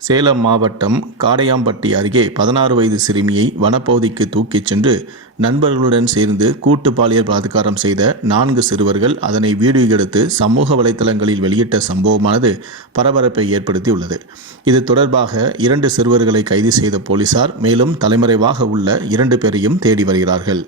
சேலம் மாவட்டம் காடையாம்பட்டி அருகே பதினாறு வயது சிறுமியை வனப்பகுதிக்கு தூக்கிச் சென்று நண்பர்களுடன் சேர்ந்து கூட்டு பாலியல் பலாத்காரம் செய்த நான்கு சிறுவர்கள் அதனை வீடியோ எடுத்து சமூக வலைதளங்களில் வெளியிட்ட சம்பவமானது பரபரப்பை ஏற்படுத்தியுள்ளது. இது தொடர்பாக இரண்டு சிறுவர்களை கைது செய்த போலீசார் மேலும் தலைமறைவாக உள்ள இரண்டு பேரையும் தேடி வருகிறார்கள்.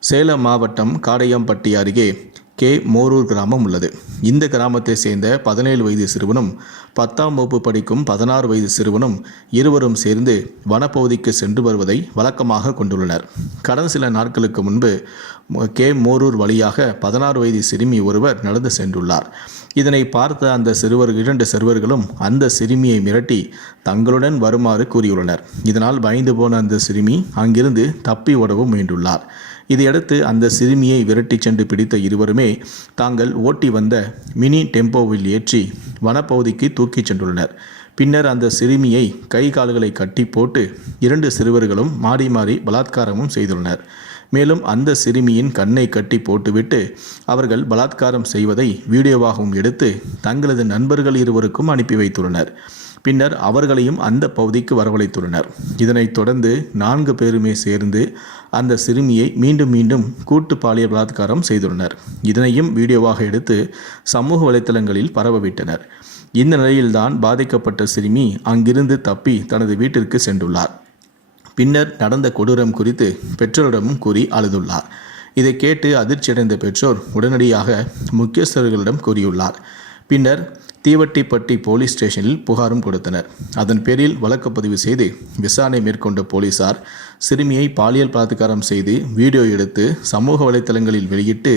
சேலம் மாவட்டம் காடையாம்பட்டி அருகே கே. மோரூர் கிராமம் உள்ளது. இந்த கிராமத்தை சேர்ந்த பதினேழு வயது சிறுவனும் பத்தாம் வகுப்பு படிக்கும் பதினாறு வயது சிறுவனும் இருவரும் சேர்ந்து வனப்பகுதிக்கு சென்று வருவதை வழக்கமாக கொண்டுள்ளனர். கடந்த சில நாட்களுக்கு முன்பு கே. மோரூர் வழியாக பதினாறு வயது சிறுமி ஒருவர் நடந்து சென்றுள்ளார். இதனை பார்த்த அந்த சிறுவர் இரண்டு சிறுவர்களும் அந்த சிறுமியை மிரட்டி தங்களுடன் வருமாறு கூறியுள்ளனர். இதனால் பயந்து போன அந்த சிறுமி அங்கிருந்து தப்பி ஓடவும் முயன்றுள்ளார். இதையடுத்து அந்த சிறுமியை விரட்டிச் சென்று பிடித்த இருவருமே தாங்கள் ஓட்டி வந்த மினி டெம்போவில் ஏற்றி வனப்பகுதிக்கு தூக்கிச் சென்றுள்ளனர். பின்னர் அந்த சிறுமியை கை கால்களை கட்டி போட்டு இரண்டு சிறுவர்களும் மாறி மாறி பலாத்காரமும் செய்துள்ளனர். மேலும் அந்த சிறுமியின் கண்ணை கட்டி போட்டுவிட்டு அவர்கள் பலாத்காரம் செய்வதை வீடியோவாகவும் எடுத்து தங்களது நண்பர்கள் இருவருக்கும் அனுப்பி வைத்துள்ளனர். பின்னர் அவர்களையும் அந்த பகுதிக்கு வரவழைத்துள்ளனர். இதனைத் தொடர்ந்து நான்கு பேருமே சேர்ந்து அந்த சிறுமியை மீண்டும் மீண்டும் கூட்டு பாலியல் பலாத்காரம் செய்துள்ளனர். இதனையும் வீடியோவாக எடுத்து சமூக வலைத்தளங்களில் பரவவிட்டனர். இந்த நிலையில்தான் பாதிக்கப்பட்ட சிறுமி அங்கிருந்து தப்பி தனது வீட்டிற்கு சென்றுள்ளார். பின்னர் நடந்த கொடூரம் குறித்து பெற்றோரிடமும் கூறி அழுதுள்ளார். இதை கேட்டு அதிர்ச்சியடைந்த பெற்றோர் உடனடியாக முக்கியஸ்தர்களிடம் கூறியுள்ளார். பின்னர் தீவட்டிப்பட்டி போலீஸ் ஸ்டேஷனில் புகாரும் கொடுத்தனர். அதன் பேரில் வழக்கு பதிவு செய்து விசாரணை மேற்கொண்ட போலீசார் சிறுமியை பாலியல் பலாத்காரம் செய்து வீடியோ எடுத்து சமூக வலைதளங்களில் வெளியிட்டு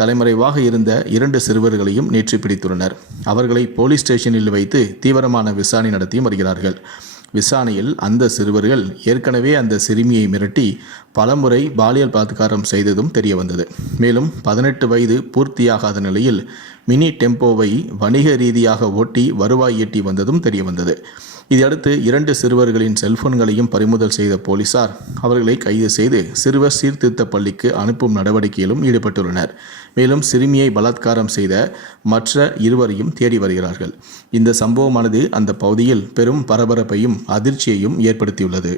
தலைமறைவாக இருந்த இரண்டு சிறுவர்களையும் நேற்று பிடித்துள்ளனர். அவர்களை போலீஸ் ஸ்டேஷனில் வைத்து தீவிரமான விசாரணை நடத்தியும் வருகிறார்கள். விசாரணையில் அந்த சிறுவர்கள் ஏற்கனவே அந்த சிறுமியை மிரட்டி பலமுறை பாலியல் பலாத்காரம் செய்ததும் தெரிய வந்தது மேலும் பதினெட்டு வயது பூர்த்தியாகாத நிலையில் மினி டெம்போவை வணிக ரீதியாக ஓட்டி வருவாய் ஈட்டி வந்ததும் தெரிய வந்தது இதையடுத்து இரண்டு சிறுவர்களின் செல்போன்களையும் பறிமுதல் செய்த போலீசார் அவர்களை கைது செய்து சிறுவர் சீர்திருத்த பள்ளிக்கு அனுப்பும் நடவடிக்கையிலும் ஈடுபட்டுள்ளனர். மேலும் சிறுமியை பலாத்காரம் செய்த மற்ற இருவரையும் தேடி வருகிறார்கள். இந்த சம்பவமானது அந்த பகுதியில் பெரும் பரபரப்பையும் அதிர்ச்சியையும் ஏற்படுத்தியுள்ளது.